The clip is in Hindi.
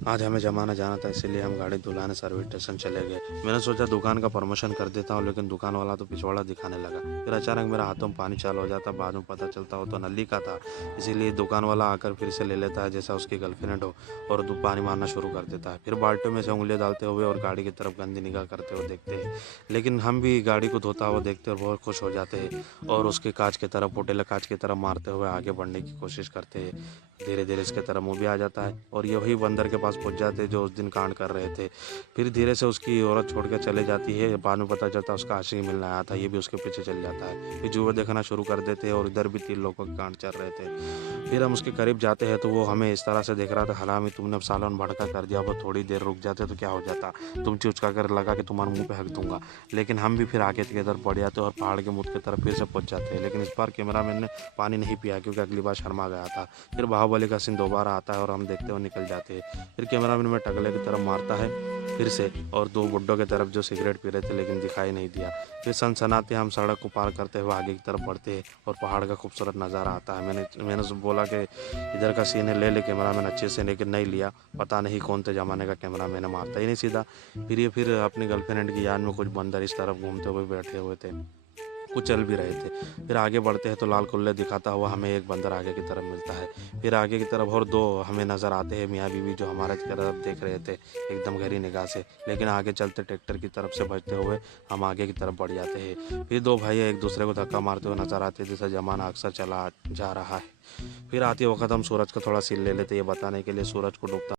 आज हमें जमाना जाना था, इसीलिए हम गाड़ी धुलाने सर्विस स्टेशन चले गए। मैंने सोचा दुकान का प्रमोशन कर देता हूँ, लेकिन दुकान वाला तो पिछवाड़ा दिखाने लगा। फिर अचानक मेरे हाथों में पानी चालू हो जाता, बाद में पता चलता हो तो नली का था। इसीलिए दुकान वाला आकर फिर से ले लेता है जैसा उसकी गर्लफ्रेंड हो, और पानी मारना शुरू कर देता है। फिर बाल्टियों में से उंगलियां डालते हुए और गाड़ी की तरफ गंदी निगाह करते हुए देखते हैं। लेकिन हम भी गाड़ी को धोता हुआ देखते और बहुत खुश हो जाते हैं, और उसके कांच की तरफ, फुटेले कांच की तरफ मारते हुए आगे बढ़ने की कोशिश करते हैं। धीरे धीरे इसके तरफ मुंह भी आ जाता है, और ये वही बंदर के पास पहुंच जाते हैं जो उस दिन कांड कर रहे थे। फिर धीरे से उसकी औरत छोड़ के चले जाती है। बाद में पता चलता है उसका आशिक मिलने आया था, ये भी उसके पीछे चल जाता है। फिर जुए देखना शुरू कर देते हैं, और इधर भी 3 लोगों के कांड चल रहे थे। फिर हम उसके करीब जाते हैं तो वो हमें इस तरह से देख रहा था, हरामी तुमने अब सालन भड़का कर दिया, अब थोड़ी देर रुक जाते तो क्या हो जाता, तुम चिउचका कर लगा कि तुम्हारे मुंह पे हक दूंगा। लेकिन हम भी फिर आगे की तरफ बढ़ जाते और पहाड़ के मुद की तरफ फिर से पहुंच जाते हैं। लेकिन इस बार कैमरामैन ने पानी नहीं पिया, क्योंकि अगली बार शर्मा गया था। फिर बाहुबली का सीन दोबारा आता है और हम देखते हुए निकल जाते हैं। फिर कैमरामैन में टकले की तरफ मारता है फिर से, और 2 बुड्ढों की तरफ जो सिगरेट पी रहे थे लेकिन दिखाई नहीं दिया। फिर सनसनाते हम सड़क को पार करते हुए आगे की तरफ बढ़ते हैं, और पहाड़ का खूबसूरत नज़ारा आता है। मैंने बोला कि इधर का सीन है, ले कैमरामैन अच्छे से, लेकिन नहीं लिया। पता नहीं कौन थे ज़माने का कैमरामैन, मारता ही नहीं सीधा। फिर अपनी गर्लफ्रेंड की याद में कुछ बंदर इस तरफ घूमते हुए बैठे हुए थे, कुछ चल भी रहे थे। फिर आगे बढ़ते हैं तो लाल कुल्ले दिखाता हुआ हमें एक बंदर आगे की तरफ मिलता है। फिर आगे की तरफ और 2 हमें नज़र आते हैं, मियाँ बीवी, जो हमारे तरफ देख रहे थे एकदम गहरी निगाह से। लेकिन आगे चलते ट्रैक्टर की तरफ से बचते हुए हम आगे की तरफ बढ़ जाते हैं। फिर 2 भाई एक दूसरे को धक्का मारते हुए नजर आते हैं, जैसा जमाना अक्सर चला जा रहा है। फिर आते वक्त हम सूरज का थोड़ा सीन ले लेते, ये बताने के लिए सूरज को डूबता